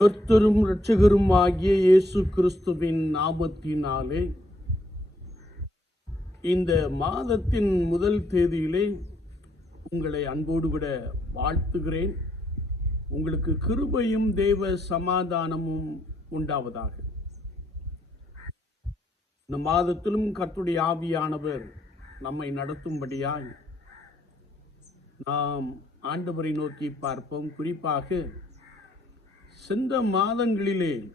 கர்த்தரும் இரட்சகரும் ஆகிய இயேசு கிறிஸ்துவின் நாமத்தினாலே இந்த மாதத்தின் முதல் தேதியிலே உங்களை அன்போடு கூட வாழ்த்துகிறேன். உங்களுக்கு கிருபையும் தேவ சமாதானமும் உண்டாவதாக. இந்த மாதத்திலும் கர்த்துடைய ஆவியானவர் நம்மை நடத்தும்படியாய் நாம் ஆண்டவரை நோக்கி பார்ப்போம். குறிப்பாக சென்ற மாதங்களிலே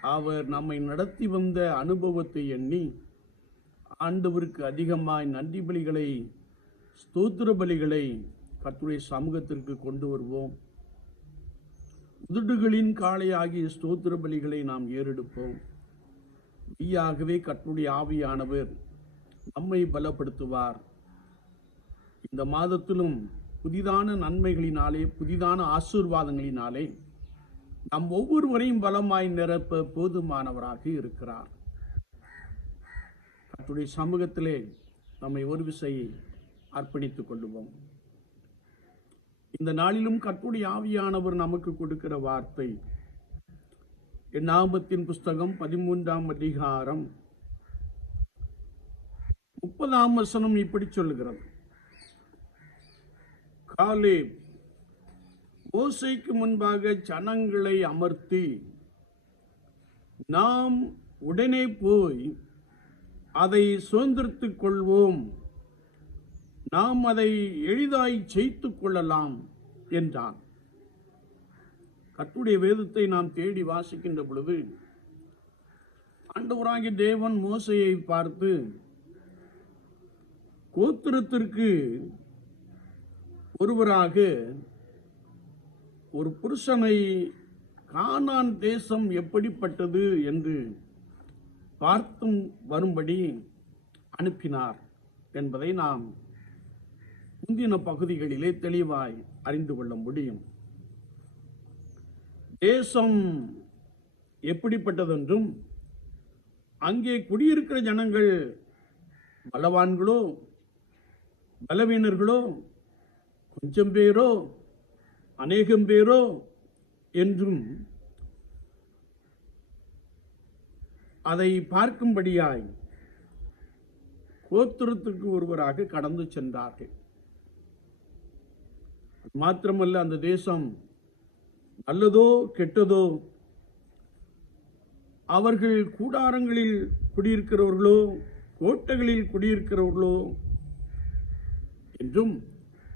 அவர் நம்மை நடத்தி வந்த அனுபவத்தை எண்ணி ஆண்டவருக்கு அதிகமாய் நன்றி பலிகளை ஸ்தோத்திர பலிகளை கத்துடைய சமூகத்திற்கு கொண்டு வருவோம். உதடுகளின் காளையாகிய ஸ்தோத்திர பலிகளை நாம் ஏறெடுப்போம். மெய்யாகவே கற்றுடைய ஆவியானவர் நம்மை பலப்படுத்துவார். இந்த மாதத்திலும் புதிதான நன்மைகளினாலே புதிதான ஆசீர்வாதங்களினாலே நம் ஒவ்வொருவரையும் பலமாய் நிரப்ப போதுமானவராக இருக்கிறார். கர்த்தருடைய சமூகத்திலே நம்மை ஒரு விசையை அர்ப்பணித்துக் கொள்ளுவோம். இந்த நாளிலும் கற்புடைய ஆவியானவர் நமக்கு கொடுக்கிற வார்த்தை என் புஸ்தகம் பதிமூன்றாம் அதிகாரம் முப்பதாம் வசனம் இப்படி சொல்லுகிறது. காலே ஓசைக்கு முன்பாக ஜனங்களை அமர்த்தி நாம் உடனே போய் அதை சுதந்திரத்துக் கொள்வோம். நாம் அதை எளிதாய் செய்து கொள்ளலாம் என்றான். கத்துடைய வேதத்தை நாம் தேடி வாசிக்கின்ற பொழுது ஆண்டவராகி தேவன் மோசையை பார்த்து கோத்திரத்திற்கு ஒருவராக ஒரு புருஷனை கானான் தேசம் எப்படிப்பட்டது என்று பார்த்தும் வரும்படி அனுப்பினார் என்பதை நாம் முந்தின பகுதிகளிலே தெளிவாய் அறிந்து கொள்ள முடியும். தேசம் எப்படிப்பட்டதென்றும் அங்கே குடியிருக்கிற ஜனங்கள் பலவான்களோ பலவீனர்களோ கொஞ்சம் பேரோ அநேகம் பேரோ என்றும் அதை பார்க்கும்படியாய் கோத்திரத்துக்கு ஒருவராக கடந்து சென்றார்கள். மாத்திரமல்ல அந்த தேசம் நல்லதோ கெட்டதோ அவர்கள் கூடாரங்களில் குடியிருக்கிறவர்களோ கோட்டைகளில் குடியிருக்கிறவர்களோ என்றும்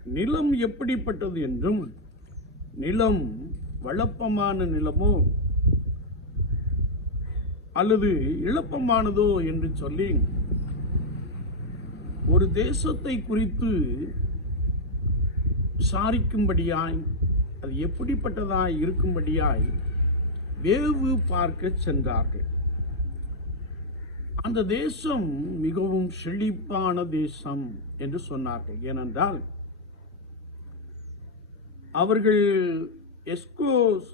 நிலம் எப்படிப்பட்டது என்றும் நிலம் வளப்பமான நிலமோ அல்லது இழப்பமானதோ என்று சொல்லி ஒரு தேசத்தை குறித்து விசாரிக்கும்படியாய் அது எப்படிப்பட்டதாய் இருக்கும்படியாய் வேவு பார்க்க சென்றார்கள். அந்த தேசம் மிகவும் செழிப்பான தேசம் என்று சொன்னார்கள். ஏனென்றால் அவர்கள் எஸ்கோஸ்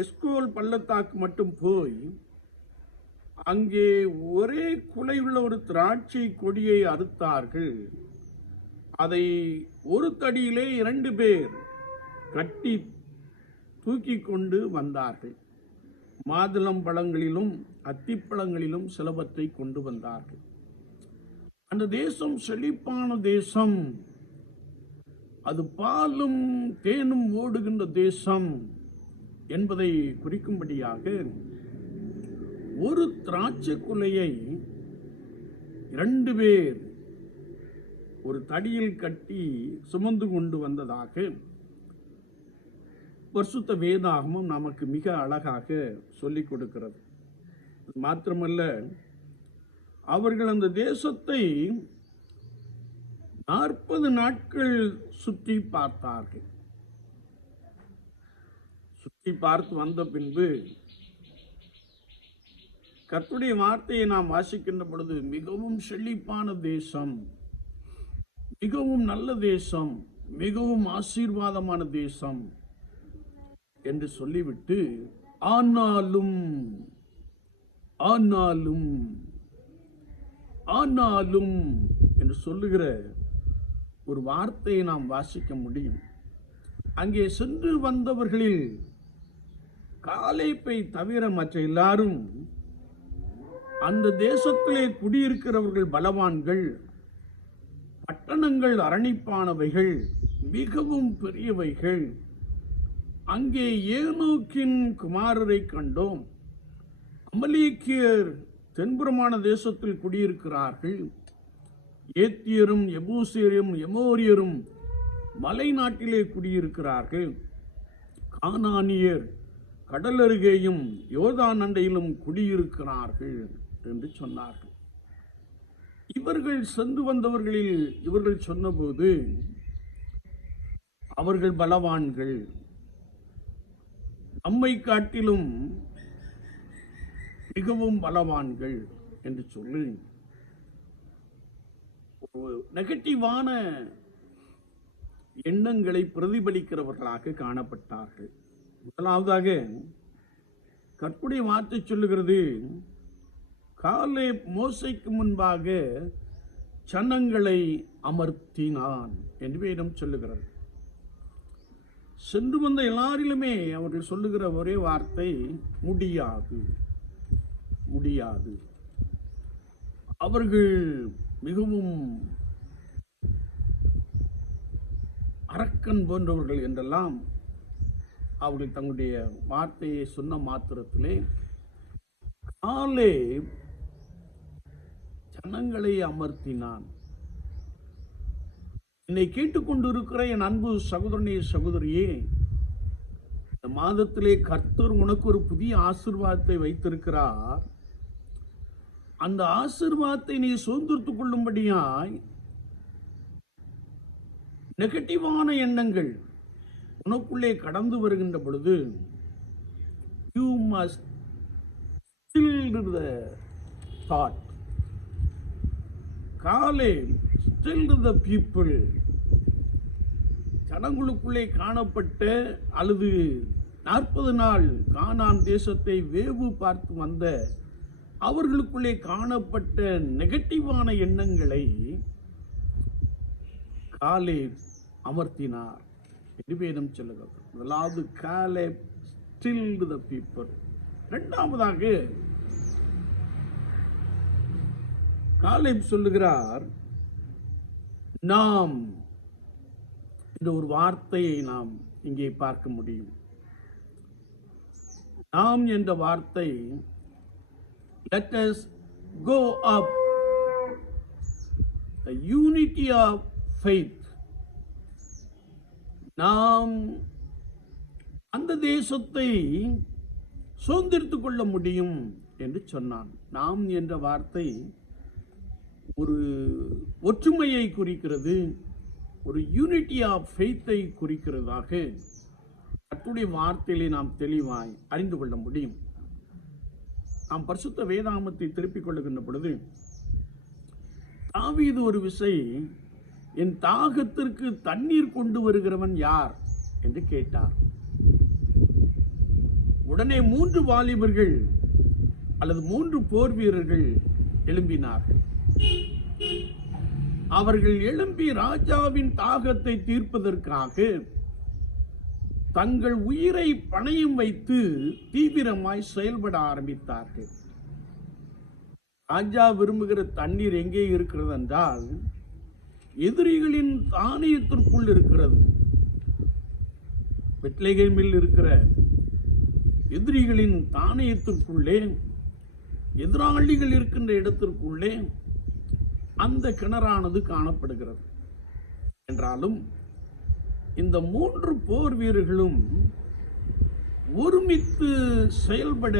எஸ்கோல் பள்ளத்தாக்கு மட்டும் போய் அங்கே ஒரே குலையுள்ள ஒரு திராட்சை கொடியை அறுத்தார்கள். அதை ஒரு தடியிலே இரண்டு பேர் கட்டி தூக்கி கொண்டு வந்தார்கள். மாதுளம் பழங்களிலும் அத்திப்பழங்களிலும் சிலபத்தை கொண்டு வந்தார்கள். அந்த தேசம் செழிப்பான தேசம். அது பாலும் தேனும் ஓடுகின்ற தேசம் என்பதை குறிக்கும்படியாக ஒரு திராட்சை குலையை இரண்டு பேர் ஒரு தடியில் கட்டி சுமந்து கொண்டு வந்ததாக பரிசுத்த வேதாகமும் நமக்கு மிக அழகாக சொல்லிக் கொடுக்கிறது. மாத்திரமல்ல அவர்கள் அந்த தேசத்தை நாற்பது நாட்கள் சுற்றி பார்த்தார்கள். சுற்றி பார்த்து வந்த பின்பு கற்புடைய வார்த்தையை நாம் வாசிக்கின்ற பொழுது மிகவும் செழிப்பான தேசம் மிகவும் நல்ல தேசம் மிகவும் ஆசீர்வாதமான தேசம் என்று சொல்லிவிட்டு ஆனாலும் ஆனாலும் ஆனாலும் என்று சொல்லுகிற ஒரு வார்த்தையை நாம் வாசிக்க முடியும். அங்கே சென்று வந்தவர்களில் காலைப்பை தவிர மற்ற எல்லாரும் அந்த தேசத்திலே குடியிருக்கிறவர்கள் பலவான்கள் பட்டணங்கள் அரணிப்பானவைகள் மிகவும் பெரியவைகள். அங்கே ஏனோக்கின் குமாரரை கண்டோம். அமலீக்கியர் தென்புறமான தேசத்தில் குடியிருக்கிறார்கள். ஏத்தியரும் எபூசியரும் எமோரியரும் மலை நாட்டிலே குடியிருக்கிறார்கள். கானானியர் கடலருகேயும் யோதான் அண்டையிலும் குடியிருக்கிறார்கள் என்று சொன்னார்கள். இவர்கள் சென்று வந்தவர்களில் இவர்கள் சொன்னபோது அவர்கள் பலவான்கள். நம்மை காட்டிலும் மிகவும் பலவான்கள் என்று சொல்லி நெகட்டிவான எண்ணங்களை பிரதிபலிக்கிறவர்களாக காணப்பட்டார்கள். முதலாவதாக கற்புடைய வார்த்தை சொல்லுகிறது காலே மோசைக்கு முன்பாக சன்னங்களை அமர்த்தினான் என்று வேதம் சொல்லுகிறார் சென்று வந்த எல்லாரிலுமே அவர்கள் சொல்லுகிற ஒரே வார்த்தை முடியாது. முடியாது. அவர்கள் மிகவும் அரக்கன் போன்றவர்கள் என்றெல்லாம் அவர்கள் தங்களுடைய வார்த்தையை சொன்ன மாத்திரத்திலே காலே ஜனங்களை அமர்த்தினான். என்னை கேட்டுக்கொண்டிருக்கிற என் அன்பு சகோதரனே சகோதரியே இந்த மாதத்திலே கர்த்தர் உனக்கு ஒரு புதிய ஆசீர்வாதத்தை வைத்திருக்கிறார். அந்த ஆசிர்வாதத்தை நீ சுதந்திரத்துக் கொள்ளும்படியாய் நெகட்டிவான எண்ணங்கள் உனக்குள்ளே கடந்து வருகின்ற பொழுது you must still the thought Caleb still the people ஜனங்களுக்குள்ளே காணப்பட்ட அல்லது நாற்பது நாள் கானான் தேசத்தை வேவு பார்த்து வந்த அவர்களுக்குள்ளே காணப்பட்ட நெகட்டிவான எண்ணங்களை காலே அமர்த்தினார். என்று சொல்லுகிறது. முதலாவது காலே ஸ்டில் த பீப்புள் ரெண்டாவதாக காலேப் சொல்லுகிறார் நாம் இந்த ஒரு வார்த்தையை நாம் இங்கே பார்க்க முடியும். நாம் என்ற வார்த்தை let us go up the unity of faith. நாம் அந்த தேசத்தை சுதந்திரித்து கொள்ள முடியும் என்று சொன்னான். நாம் என்ற வார்த்தை ஒரு ஒற்றுமையை குறிக்கிறது ஒரு யூனிட்டி ஆஃப் ஃபெய்த்தை குறிக்கிறதாக அத்துடைய வார்த்தையிலே நாம் தெளிவாய் அறிந்து கொள்ள முடியும். நாம் பரிசுத்த வேதாமத்தை திருப்பிக் கொள்ளுகின்ற பொழுது தாவீது ஒரு விசை என் தாகத்திற்கு தண்ணீர் கொண்டு வருகிறவன் யார்? என்று கேட்டார். உடனே மூன்று வாலிபர்கள் அல்லது மூன்று போர் வீரர்கள் எழும்பினார்கள். அவர்கள் எழும்பி ராஜாவின் தாகத்தை தீர்ப்பதற்காக தங்கள் உயிரை பணையும் வைத்து தீவிரமாய் செயல்பட ஆரம்பித்தார்கள். ராஜா விரும்புகிற தண்ணீர் எங்கே இருக்கிறது என்றால் எதிரிகளின் தானியத்திற்குள் இருக்கிறது. வெட்லைகேமில் இருக்கிற எதிரிகளின் தானியத்திற்குள்ளே எதிராளிகள் இருக்கின்ற இடத்திற்குள்ளே அந்த கிணறானது காணப்படுகிறது. என்றாலும் இந்த மூன்று போர் வீரர்களும் ஒருமித்து செயல்பட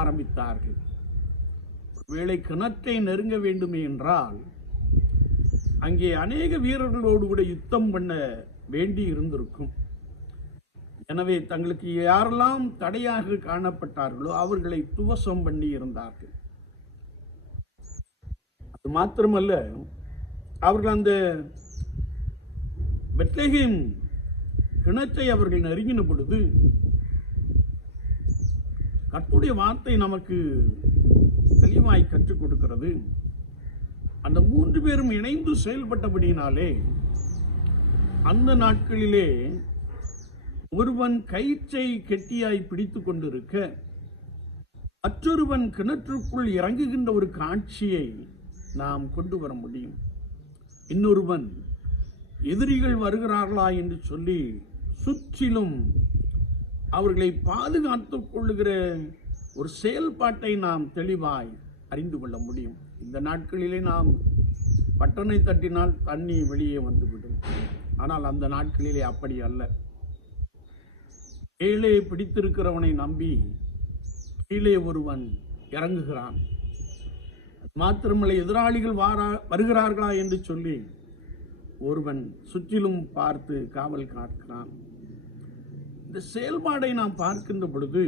ஆரம்பித்தார்கள். வேலை கிணற்றை நெருங்க வேண்டுமே என்றால் அங்கே அநேக வீரர்களோடு கூட யுத்தம் பண்ண வேண்டி இருந்திருக்கும். எனவே தங்களுக்கு யாரெல்லாம் தடையாக காணப்பட்டார்களோ அவர்களை துவசம் பண்ணி இருந்தார்கள். அது மாத்திரமல்ல அவர்கள் அந்த பெத்லகேம் கிணற்றை அவர்கள் நெருங்கின பொழுது கர்த்தருடைய வார்த்தை நமக்கு தெளிவாய் கற்றுக் கொடுக்கிறது. அந்த மூன்று பேரும் இணைந்து செயல்பட்டபடியினாலே அந்த நாட்களிலே ஒருவன் கயிற்றை கெட்டியாய் பிடித்து கொண்டிருக்க மற்றொருவன் கிணற்றுக்குள் இறங்குகின்ற ஒரு காட்சியை நாம் கொண்டு வர முடியும். இன்னொருவன் எதிரிகள் வருகிறார்களா என்று சொல்லி சுற்றிலும் அவர்களை பாதுகாத்துக் கொள்ளுகிற ஒரு செயல்பாட்டை நாம் தெளிவாய் அறிந்து கொள்ள முடியும். இந்த நாட்களிலே நாம் பட்டனை தட்டினால் தண்ணி வெளியே வந்துவிடும். ஆனால் அந்த நாட்களிலே அப்படி அல்ல. கீழே பிடித்திருக்கிறவனை நம்பி கீழே ஒருவன் இறங்குகிறான். அது மாத்திரமல்ல எதிராளிகள் வாரா வருகிறார்களா என்று சொல்லி ஒருவன் சுற்றிலும் பார்த்து காவல் காக்கிறான். இந்த செயல்பாடை நாம் பார்க்கின்ற பொழுது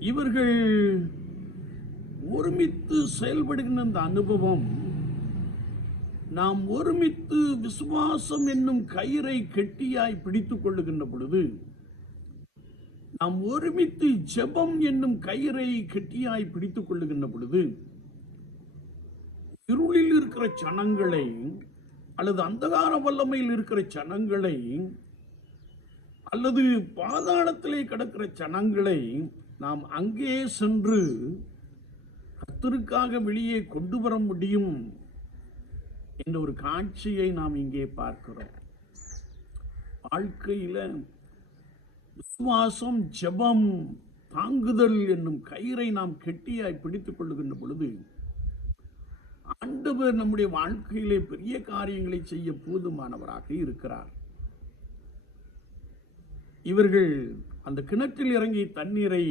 இவர்கள் ஒருமித்து செயல்படுகின்ற அந்த அனுபவம் நாம் ஒருமித்து விசுவாசம் என்னும் கயிறை கெட்டியாய் பிடித்துக் கொள்ளுகின்ற பொழுது நாம் ஒருமித்து ஜெபம் என்னும் கயிறை கெட்டியாய் பிடித்துக் கொள்ளுகின்ற பொழுது இருளில் இருக்கிற சனங்களை அல்லது அந்தகார வல்லமையில் இருக்கிற சனங்களை அல்லது பாதாளத்திலே கிடக்கிற சனங்களை நாம் அங்கே சென்று கத்தருக்காக வெளியே கொண்டு வர முடியும் என்ற ஒரு காட்சியை நாம் இங்கே பார்க்கிறோம். வாழ்க்கையில் விசுவாசம் ஜெபம் தாங்குதல் என்னும் கயிறை நாம் கெட்டியாய் பிடித்துக் கொள்ளுகின்ற பொழுது ஆண்டவர் நம்முடைய வாழ்க்கையிலே பெரிய காரியங்களை செய்ய போதுமானவராக இருக்கிறார். இவர்கள் அந்த கிணற்றில் இறங்கி தண்ணீரை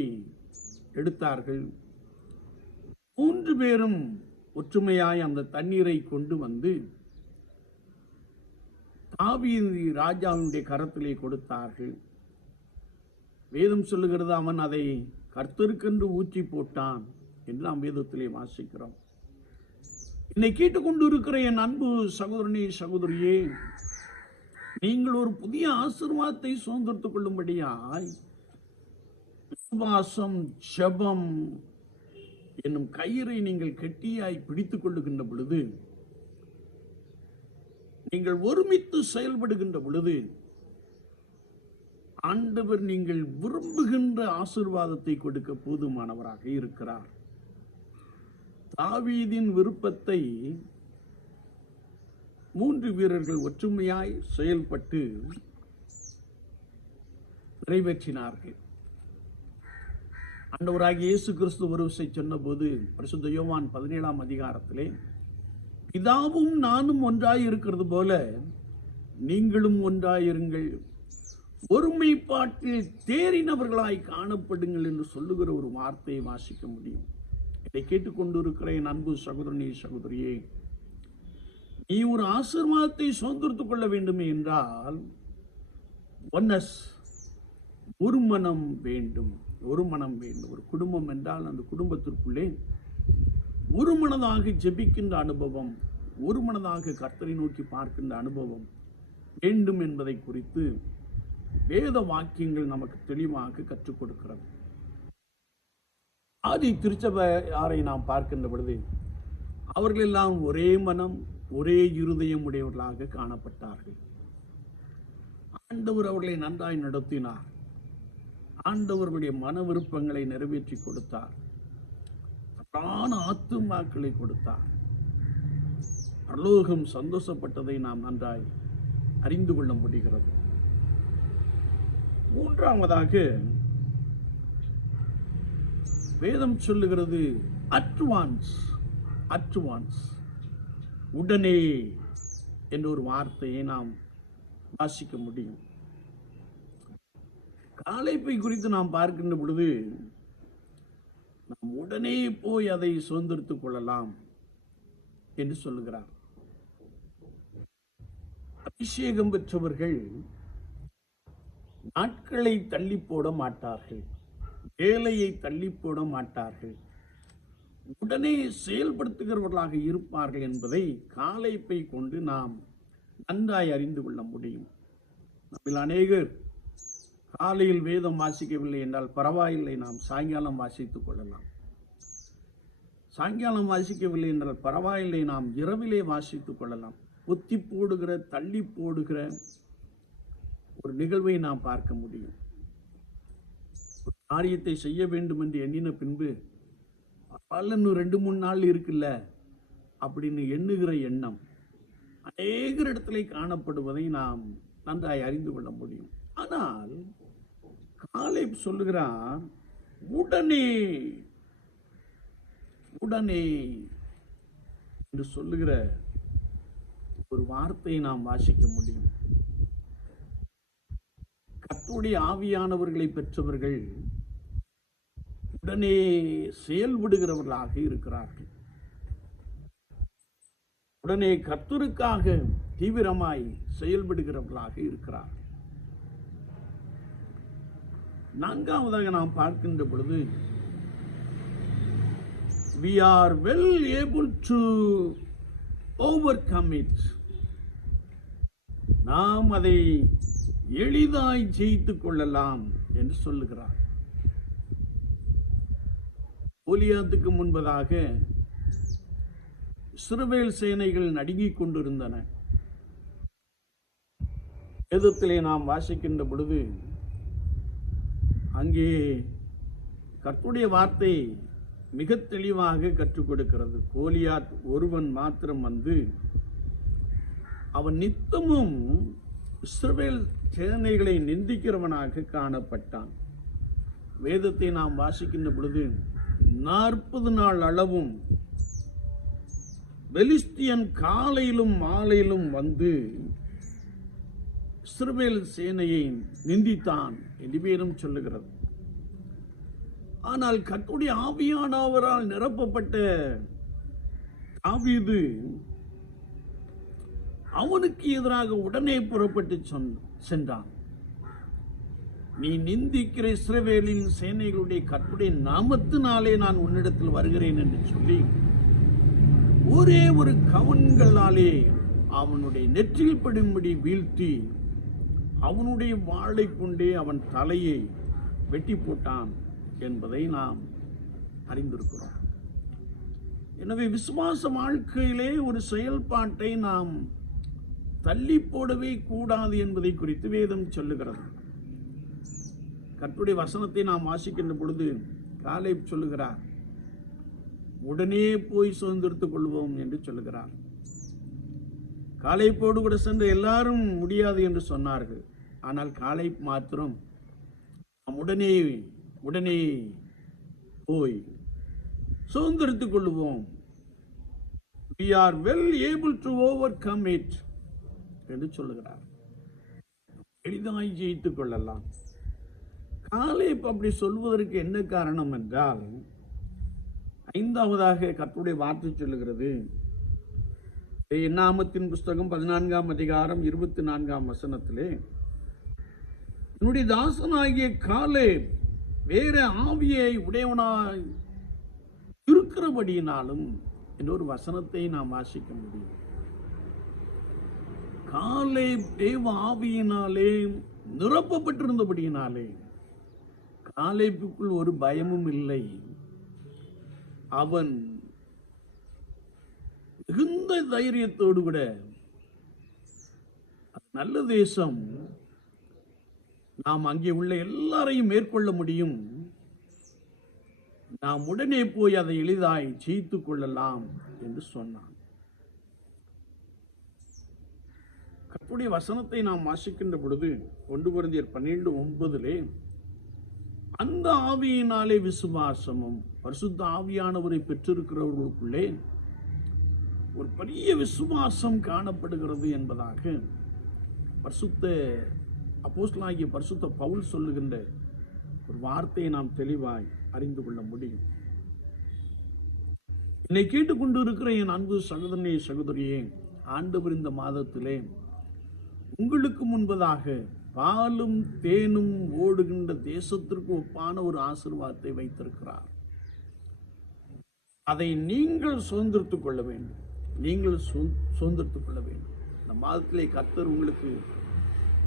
எடுத்தார்கள். மூன்று பேரும் ஒற்றுமையாய் அந்த தண்ணீரை கொண்டு வந்து தாவீது ராஜாவினுடைய கரத்திலே கொடுத்தார்கள். வேதம் சொல்லுகிறது அவன் அதை கர்த்தருக்கென்று ஊற்றி போட்டான் என்று நாம் வேதத்திலே வாசிக்கிறோம். என்னை கேட்டுக்கொண்டிருக்கிற என் அன்பு சகோதரனே சகோதரியே நீங்கள் ஒரு புதிய ஆசிர்வாதத்தை சுதந்திரத்துக் கொள்ளும்படியாய் விசுவாசம் ஜெபம் என்னும் கயிறை நீங்கள் கெட்டியாய் பிடித்துக் கொள்ளுகின்ற பொழுது நீங்கள் ஒருமித்து செயல்படுகின்ற பொழுது ஆண்டவர் நீங்கள் விரும்புகின்ற ஆசிர்வாதத்தை கொடுக்க போதுமானவராக இருக்கிறார். தாவீதின் விருப்பத்தை மூன்று வீரர்கள் ஒற்றுமையாய் செயல்பட்டு நிறைவேற்றினார்கள். ஆண்டவராகிய இயேசு கிறிஸ்து ஒரு விசை சொன்னபோது பரிசுத்த யோவான் பதினேழாம் அதிகாரத்திலே பிதாவும் நானும் ஒன்றாய் இருக்கிறது போல நீங்களும் ஒன்றாயிருங்கள். ஒருமைப்பாட்டில் தேறினவர்களாய் காணப்படுங்கள் என்று சொல்லுகிற ஒரு வார்த்தையை வாசிக்க முடியும். இதை கேட்டுக்கொண்டிருக்கிற என் அன்பு சகோதரனே சகோதரியே நீ ஒரு ஆசிர்வாதத்தை சுதந்திரத்துக் கொள்ள வேண்டுமே என்றால் ஒன்னஸ் ஒரு மனம் வேண்டும் ஒரு மனம் வேண்டும். ஒரு குடும்பம் என்றால் அந்த குடும்பத்திற்குள்ளே ஒரு மனதாக ஜெபிக்கின்ற அனுபவம் ஒரு மனதாக கர்த்தரை நோக்கி பார்க்கின்ற அனுபவம் வேண்டும் என்பதை குறித்து வேத வாக்கியங்கள் நமக்கு தெளிவாக கற்றுக் கொடுக்கிறது. ஆதி திருச்சபையாரை நாம் பார்க்கின்ற பொழுது அவர்களெல்லாம் ஒரே மனம் ஒரே இருதயம் உடையவர்களாக காணப்பட்டார்கள். ஆண்டவர் அவர்களை நன்றாய் நடத்தினார். ஆண்டவர்களுடைய மன விருப்பங்களை நிறைவேற்றி கொடுத்தார். பிராண ஆத்துமாக்களை கொடுத்தார். பரலோகம் சந்தோஷப்பட்டதை நாம் நன்றாய் அறிந்து கொள்ள முடிகிறது. மூன்றாவதாக வேதம் சொல்லுகிறது அட்வான்ஸ் அட்வான்ஸ் உடனே என்ற ஒரு வார்த்தையை நாம் வாசிக்க முடியும். காலைப்பை குறித்து நாம் பார்க்கின்ற பொழுது நாம் உடனே போய் அதை சுதந்திரத்துக் கொள்ளலாம் என்று சொல்லுகிறார். அபிஷேகம் பெற்றவர்கள் நாட்களை தள்ளி போட மாட்டார்கள். ஏழையை தள்ளி போட மாட்டார்கள். உடனே செயல்படுத்துகிறவர்களாக இருப்பார்கள் என்பதை காலைப்பை கொண்டு நாம் நன்றாய் அறிந்து கொள்ள முடியும். நம்மில் அநேகர் காலையில் வேதம் வாசிக்கவில்லை என்றால் பரவாயில்லை நாம் சாயங்காலம் வாசித்துக் கொள்ளலாம். சாயங்காலம் வாசிக்கவில்லை என்றால் பரவாயில்லை நாம் இரவிலே வாசித்துக் கொள்ளலாம். ஒத்தி போடுகிற தள்ளி போடுகிற ஒரு நிகழ்வை நாம் பார்க்க முடியும். காரியத்தை செய்ய வேண்டும் என்று எண்ணின பின்பு பல இன்னும் ரெண்டு மூணு நாள் இருக்குல்ல? அப்படின்னு எண்ணுகிற எண்ணம் அநேகர் இடத்துல காணப்படுவதை நாம் நன்றாய் அறிந்து கொள்ள முடியும். ஆனால் காலை சொல்லுகிறார் உடனே உடனே என்று சொல்லுகிற ஒரு வார்த்தையை நாம் வாசிக்க முடியும். கத்துடைய ஆவியானவர்களை பெற்றவர்கள் உடனே செயல்படுகிறவர்களாக இருக்கிறார்கள். உடனே கர்த்தருக்காக தீவிரமாய் செயல்படுகிறவர்களாக இருக்கிறார் நான்காவதாக நாம் பார்க்கின்ற பொழுது we are well able to over it. நாம் அதை எளிதாய் ஜெயித்துக் கொள்ளலாம் என்று சொல்லுகிறார். கோலியாத்துக்கு முன்பதாக சிறுவேல் சேனைகள் நடுங்கிக் கொண்டிருந்தன. வேதத்திலே நாம் வாசிக்கின்ற பொழுது அங்கே கர்த்தருடைய வார்த்தை மிக தெளிவாக கற்றுக் கொடுக்கிறது. கோலியாத் ஒருவன் மாத்திரம் வந்து அவன் நித்தமும் இஸ்ரவேல் சேனைகளை நிந்திக்கிறவனாக காணப்பட்டான். வேதத்தை நாம் வாசிக்கின்ற பொழுது நாற்பது நாள் அளவும் பெலிஸ்தியன் காலையிலும் மாலையிலும் வந்து இஸ்ரவேல் சேனையை நிந்தித்தான் என்று பேரும் சொல்லுகிறது. ஆனால் கத்துடைய ஆவியானவரால் நிரப்பப்பட்ட தாவீது அவனுக்கு எதிராக உடனே புறப்பட்டு சொன்- சென்றான். நீ நிந்திக்கிற இஸ்ரவேலின் சேனைகளுடைய கற்புடைய நாமத்தினாலே நான் உன்னிடத்தில் வருகிறேன் என்று சொல்லி ஒரே ஒரு கவன்களாலே அவனுடைய நெற்றில் படும்படி வீழ்த்தி அவனுடைய வாளை கொண்டே அவன் தலையை வெட்டி போட்டான் என்பதை நாம் அறிந்திருக்கிறோம். எனவே விசுவாச வாழ்க்கையிலே ஒரு செயல்பாட்டை நாம் தள்ளி போடவே கூடாது என்பதை குறித்து வேதம் சொல்லுகிறது. கற்புடைய வசனத்தை நாம் வாசிக்கின்ற பொழுது காலை சொல்லுகிறார் உடனே போய் சுதந்திரத்துக் கொள்வோம் என்று சொல்லுகிறார். காலைப்போடு கூட சென்று எல்லாரும் முடியாது என்று சொன்னார்கள். ஆனால் காலை மாத்திரம் நாம் உடனே உடனே போய் சுதந்திரத்துக் கொள்வோம். We are well able to overcome it என்று சொல்லுகிறார். எளிதாய் ஜெயித்துக் கொள்ளலாம். காலை அப்படி சொல்வதற்கு என்ன காரணம் என்றால் ஐந்தாவதாக கற்றுடைய வார்த்தை சொல்லுகிறது. எண்ணாமத்தின் புஸ்தகம் பதினான்காம் அதிகாரம் இருபத்தி நான்காம் வசனத்திலே என்னுடைய தாசனாகிய காலே வேற ஆவியை உடையவனாய் இருக்கிறபடியினாலும் இன்னொரு வசனத்தை நாம் வாசிக்க முடியும். காலை தேவ ஆவியினாலே நிரப்பப்பட்டிருந்தபடியினாலே காலைப்புக்குள் ஒரு பயமும் இல்லை. அவன் மிகுந்த தைரியத்தோடு கூட நல்ல தேசம் நாம் அங்கே உள்ள எல்லாரையும் மேற்கொள்ள முடியும். நாம் உடனே போய் அதை எளிதாய் ஜெயித்துக் கொள்ளலாம் என்று சொன்னான். கற்புடைய வசனத்தை நாம் வாசிக்கின்ற பொழுது ஒன்று குருந்தியர் பன்னிரண்டு ஒன்பதிலே அந்த ஆவியினாலே விசுவாசமும் பரிசுத்த ஆவியானவரை பெற்றிருக்கிறவர்களுக்குள்ளே ஒரு பெரிய விசுவாசம் காணப்படுகிறது என்பதாக பரிசுத்த அப்போஸ்லாகிய பரிசுத்த பவுல் சொல்லுகின்ற ஒரு வார்த்தையை நாம் தெளிவாய் அறிந்து கொள்ள முடியும். என்னை கேட்டுக்கொண்டு இருக்கிற என் அன்பு சகோதரனே சகோதரியே ஆண்டவர் இந்த மாதத்திலே உங்களுக்கு முன்பதாக பாலும் தேனும் ஓடுகின்ற தேசத்திற்கு ஒப்பான ஒரு ஆசிர்வாதத்தை வைத்திருக்கிறார். அதை நீங்கள் சுதந்திரத்துக் கொள்ள வேண்டும். நீங்கள் சுதந்திரத்துக் கொள்ள வேண்டும். இந்த மாதத்திலே கத்தர் உங்களுக்கு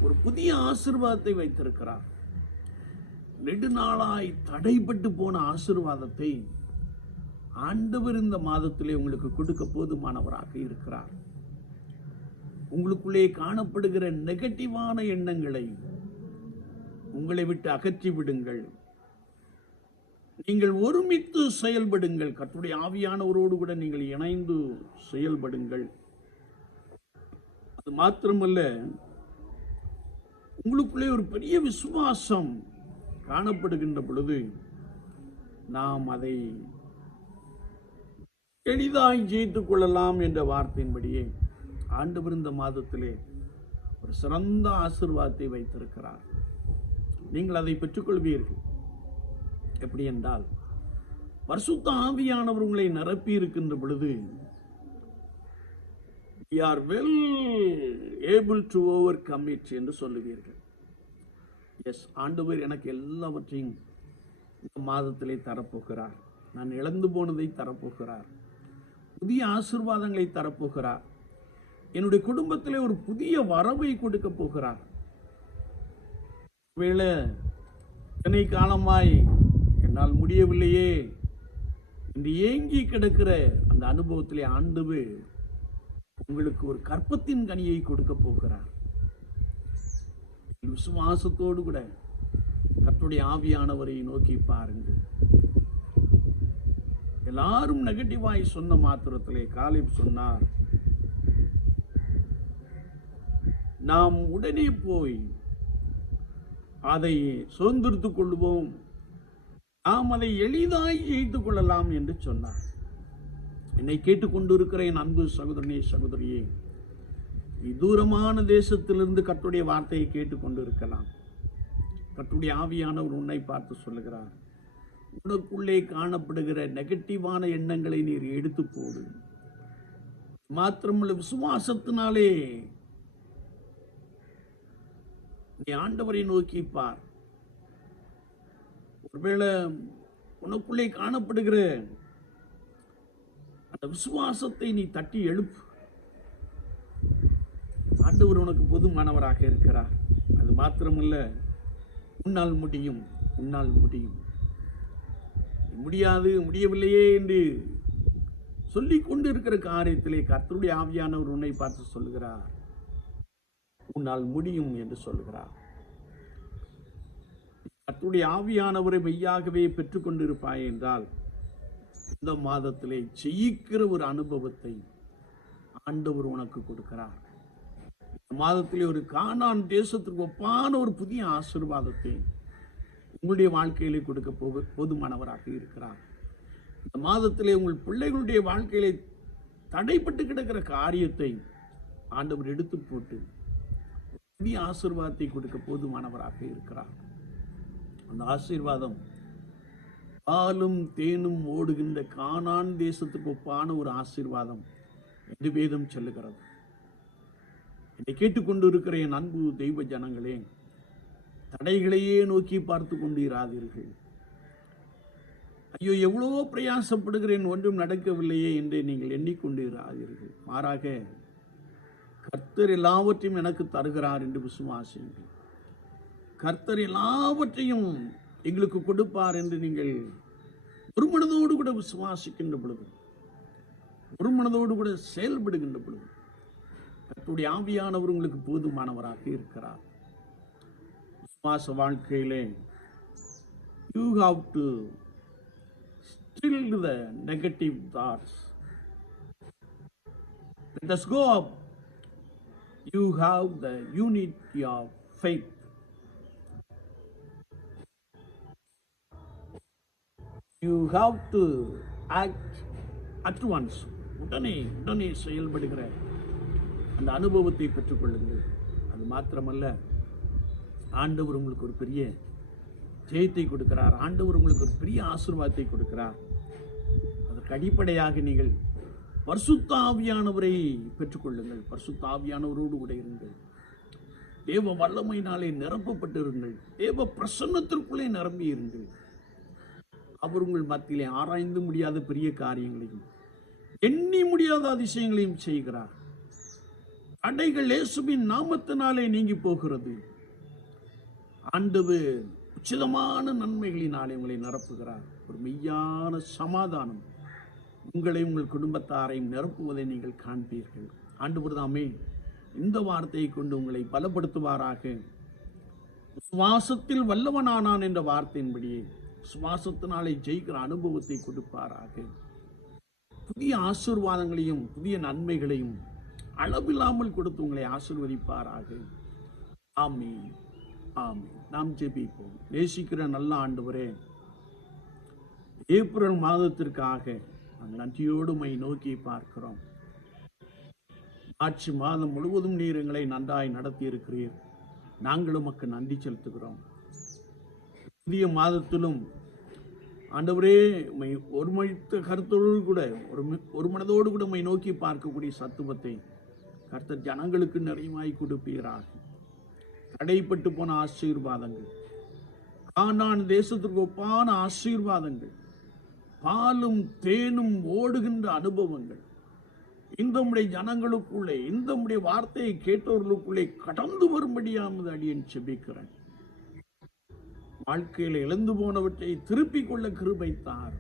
ஒரு புதிய ஆசிர்வாதத்தை வைத்திருக்கிறார். நெடுநாளாய் தடைப்பட்டு போன ஆசிர்வாதத்தை ஆண்டவர் இந்த மாதத்திலே உங்களுக்கு கொடுக்க போதுமானவராக இருக்கிறார். உங்களுக்குள்ளே காணப்படுகிற நெகட்டிவான எண்ணங்களை உங்களை விட்டு அகற்றி விடுங்கள். நீங்கள் ஒருமித்து செயல்படுங்கள். கத்துடைய ஆவியானவரோடு கூட நீங்கள் இணைந்து செயல்படுங்கள். அது மாத்திரமல்ல உங்களுக்குள்ளே ஒரு பெரிய விசுவாசம் காணப்படுகின்ற பொழுது நாம் அதை எளிதாய் ஜெயித்துக் கொள்ளலாம் என்ற வார்த்தையின்படியே ஆண்டு இந்த மாதத்திலே ஒரு சிறந்த ஆசிர்வாதத்தை வைத்திருக்கிறார். நீங்கள் அதை பெற்றுக்கொள்வீர்கள். எப்படி என்றால் பரிசுத்த ஆவியானவர் உங்களை நிரப்பி இருக்கின்ற பொழுது are well able to over come it என்று சொல்லுவீர்கள். எஸ் ஆண்டவர் எனக்கு எல்லாவற்றையும் இந்த மாதத்திலே தரப்போகிறார். நான் இழந்து போனதை தரப்போகிறார். புதிய ஆசிர்வாதங்களை தரப்போகிறார். என்னுடைய குடும்பத்தில் ஒரு புதிய வரவை கொடுக்க போகிறார். வேளை இத்தனை காலமாய் என்னால் முடியவில்லையே என்று ஏங்கி கிடக்கிற அந்த அனுபவத்திலே ஆண்டு உங்களுக்கு ஒரு கற்பத்தின் கனியை கொடுக்க போகிறார். விசுவாசத்தோடு கூட கற்றுடைய ஆவியானவரை நோக்கி பாருங்கள். எல்லாரும் நெகட்டிவாய் சொன்ன மாத்திரத்திலே காலிப் சொன்னார். நாம் உடனே போய் அதை சுதந்திரத்துக் கொள்வோம். நாம் அதை எளிதாய் ஜெயித்துக் கொள்ளலாம் என்று சொன்னார். என்னை கேட்டுக்கொண்டிருக்கிற என் அன்பு சகோதரனே சகோதரியே. விதூரமான தூரமான தேசத்திலிருந்து கட்டுடைய வார்த்தையை கேட்டுக்கொண்டிருக்கலாம் கட்டுடைய ஆவியானவர் உன்னை பார்த்து சொல்லுகிறார் உனக்குள்ளே காணப்படுகிற நெகட்டிவான எண்ணங்களை நீர் எடுத்து போடு. மாத்திரமல்ல விசுவாசத்தினாலே ஆண்டவரை நோக்கி பார் ஒருவேளை உனக்குள்ளே காணப்படுகிற அந்த விசுவாசத்தை நீ தட்டி எழுப்பு. ஆண்டவர் உனக்கு பொதுமானவராக இருக்கிறார். அது மாத்திரமல்ல உன்னால் முடியும் உன்னால் முடியும். முடியாது முடியவில்லையே என்று சொல்லி கொண்டு இருக்கிற காரியத்திலே கர்த்தருடைய ஆவியானவர் உன்னை பார்த்து சொல்கிறார் உன்னால் முடியும் என்று சொல்கிறார் கத்துடைய ஆவியானவரை மெய்யாகவே பெற்றுக்கொண்டிருப்பாய் என்றால் இந்த மாதத்திலே ஜெயிக்கிற ஒரு அனுபவத்தை ஆண்டவர் உனக்கு கொடுக்கிறார். இந்த மாதத்திலே ஒரு காணான் தேசத்திற்கு ஒப்பான ஒரு புதிய ஆசீர்வாதத்தை உங்களுடைய வாழ்க்கையிலே கொடுக்க போக போதுமானவராக இருக்கிறார். இந்த மாதத்திலே உங்கள் பிள்ளைகளுடைய வாழ்க்கையிலே தடைப்பட்டு கிடக்கிற காரியத்தை ஆண்டவர் எடுத்து போட்டு புதிய ஆசிர்வாதத்தை கொடுக்க போதுமானவராக இருக்கிறார். அந்த ஆசீர்வாதம். பாலும் தேனும் ஓடுகின்ற கானான் தேசத்துக்கு ஒப்பான ஒரு ஆசீர்வாதம் என்று வேதம் சொல்லுகிறது. என்னை கேட்டுக்கொண்டு இருக்கிற என் அன்பு தெய்வ ஜனங்களே தடைகளையே நோக்கி பார்த்து கொண்டு இராதீர்கள் ஐயோ எவ்வளவோ பிரயாசப்படுகிறேன் ஒன்றும் நடக்கவில்லையே என்று நீங்கள் எண்ணிக்கொண்டு இராதீர்கள் மாறாக கர்த்தர் எல்லாவற்றையும் எனக்கு தருகிறார் என்று விசுவாசியுங்கள். கர்த்தர் எல்லாவற்றையும் எங்களுக்கு கொடுப்பார் என்று நீங்கள் ஒரு மனதோடு கூட விசுவாசிக்கின்ற பொழுது ஒரு மனதோடு கூட செயல்படுகின்ற பொழுது கர்த்தருடைய ஆவியானவர் உங்களுக்கு போதுமானவராக இருக்கிறார். விசுவாச வாழ்க்கையிலே you have to still the negative thoughts let us go up. You have the unity of faith. You have to act at once உடனே உடனே செயல்படுகிற அந்த அனுபவத்தை பெற்றுக்கொள்ளுங்கள். அது மாத்திரமல்ல ஆண்டவர் உங்களுக்கு ஒரு பெரிய ஜெயத்தை கொடுக்கிறார். ஆண்டவர் உங்களுக்கு ஒரு பெரிய ஆசீர்வாதத்தை கொடுக்கிறார். அதற்கு அடிப்படையாக நீங்கள் பர்சுத்தாவியானவரை பெற்றுக்கொள்ளுங்கள். பர்சுத்தாவியானவரோடு கூட இருங்கள். தேவ வல்லமையினாலே நிரப்பப்பட்டிருங்கள். தேவ பிரசன்னத்திற்குள்ளே நிரம்பி இருங்கள் அவர் உங்கள் மத்தியிலே ஆராய்ந்து முடியாத பெரிய காரியங்களையும் எண்ணி முடியாத அதிசயங்களையும் செய்கிறார். தடைகள் இயேசுவின் நாமத்தினாலே நீங்கி போகிறது. ஆண்டவு உச்சிதமான நன்மைகளினாலே உங்களை நிரப்புகிறார். ஒரு மெய்யான சமாதானம் உங்களை உங்கள் குடும்பத்தாரையும் நிரப்புவதை நீங்கள் காண்பீர்கள். ஆண்டு தாமே இந்த வார்த்தையை கொண்டு உங்களை பலப்படுத்துவாராக. சுவாசத்தில் வல்லவனானான் என்ற வார்த்தையின்படியே சுவாசத்தினாலே ஜெயிக்கிற அனுபவத்தை கொடுப்பாராக. புதிய ஆசிர்வாதங்களையும் புதிய நன்மைகளையும் அளவில்லாமல் கொடுத்து உங்களை ஆசிர்வதிப்பாராக. ஆமே ஆமீன். நாம் ஜெபிப்போம். நேசிக்கிற நல்ல ஆண்டவரே ஏப்ரல் மாதத்திற்காக நாங்கள் நன்றியோடு மை நோக்கி பார்க்கிறோம். மார்ச் மாதம் முழுவதும் நீர் எங்களை நன்றாய் நடத்தி இருக்கிறீர் நாங்களும் மக்கள் நன்றி செலுத்துகிறோம். புதிய மாதத்திலும் ஆண்டவரே உம்மை ஒருமித்த கருத்தோடு கூட ஒரு ஒரு மனதோடு கூட உம்மை நோக்கி பார்க்கக்கூடிய சத்துவத்தை கர்த்தர் ஜனங்களுக்கு நிறைவாய் கொடுப்பீராக. தடைப்பட்டு போன ஆசீர்வாதங்கள் கானான் தேசத்திற்கு ஒப்பான ஆசீர்வாதங்கள் பாலும் தேனும் ஓடுகின்ற அனுபவங்கள் இந்த உடைய ஜனங்களுக்குள்ளே இந்த உடைய வார்த்தையை கேட்டவர்களுக்குள்ளே கடந்து வரும்படியாமது அடியேன் செபிக்கிறேன். வாழ்க்கையில் இழந்து போனவற்றை திருப்பிக் கொள்ள கிருபைத்தார்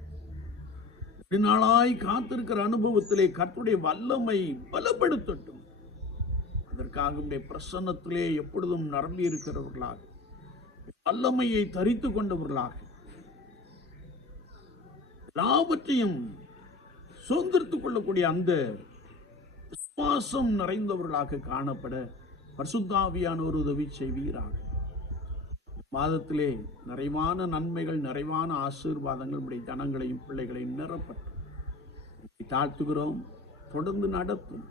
நாளாய் காத்திருக்கிற அனுபவத்திலே கற்றுடைய வல்லமை பலப்படுத்தட்டும். அதற்காக உடைய பிரசன்னத்திலே எப்பொழுதும் நிரம்பி இருக்கிறவர்களாக வல்லமையை தரித்து கொண்டவர்களாக எல்லாவற்றையும் சுதந்திரத்துக் கொள்ளக்கூடிய அந்த விசுவாசம் நிறைந்தவர்களாக காணப்பட பரிசுத்தாவியான ஒரு உதவி செய்வீராக. மாதத்திலே நிறைவான நன்மைகள் நிறைவான ஆசீர்வாதங்கள் நம்முடைய ஜனங்களையும் பிள்ளைகளையும் நிரப்பட்டும். தாழ்த்துகிறோம் தொடர்ந்து நடத்தும்.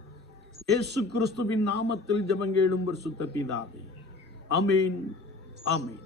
இயேசு கிறிஸ்துவின் நாமத்தில் ஜெபங்கேளும் பரிசுத்த பிதாவே. அமீன் அமீன்